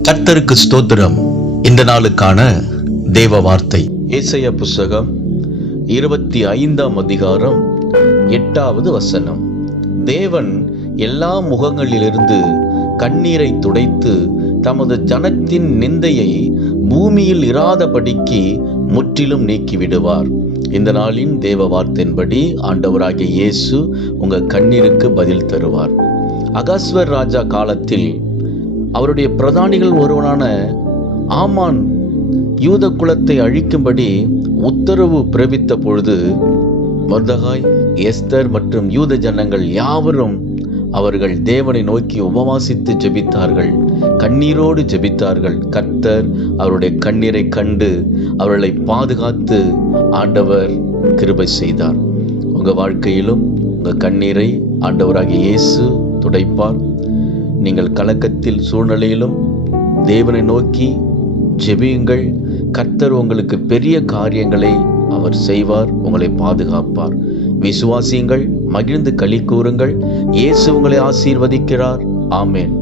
கர்த்தருக்கு ஸ்தோத்திரம். இந்த நாளுக்கான தேவ வார்த்தை. ஏசைய புஸ்தகம் இருபத்தி ஐந்தாம் அதிகாரம் எட்டாவது வசனம். தேவன் எல்லா முகங்களிலிருந்து கண்ணீரை துடைத்து தமது ஜனத்தின் நிந்தையை பூமியில் இராதபடிக்கு முற்றிலும் நீக்கிவிடுவார். இந்த நாளின் தேவ வார்த்தையின்படி ஆண்டவராகிய இயேசு உங்க கண்ணீருக்கு பதில் தருவார். அகாஸ்வர் ராஜா காலத்தில் அவருடைய பிரதானிகள் ஒருவனான ஆமான் யூத குலத்தை அழிக்கும்படி உத்தரவு பிறப்பித்த பொழுது மொர்தகாய் எஸ்தர் மற்றும் யூத ஜனங்கள் யாவரும் அவர்கள் தேவனை நோக்கி உபவாசித்து ஜெபித்தார்கள். கண்ணீரோடு ஜெபித்தார்கள். கர்த்தர் அவருடைய கண்ணீரை கண்டு அவர்களை பாதுகாத்து ஆண்டவர் கிருபை செய்தார். உங்கள் வாழ்க்கையிலும் உங்கள் கண்ணீரை ஆண்டவராகிய இயேசு துடைப்பார். நீங்கள் கலக்கத்தில் சூழ்நிலையிலும் தேவனை நோக்கி ஜெபியுங்கள். கர்த்தர் உங்களுக்கு பெரிய காரியங்களை அவர் செய்வார் உங்களை பாதுகாப்பார். விசுவாசியுங்கள் மகிழ்ந்து களி கூறுங்கள். இயேசு உங்களை ஆசீர்வதிக்கிறார். ஆமேன்.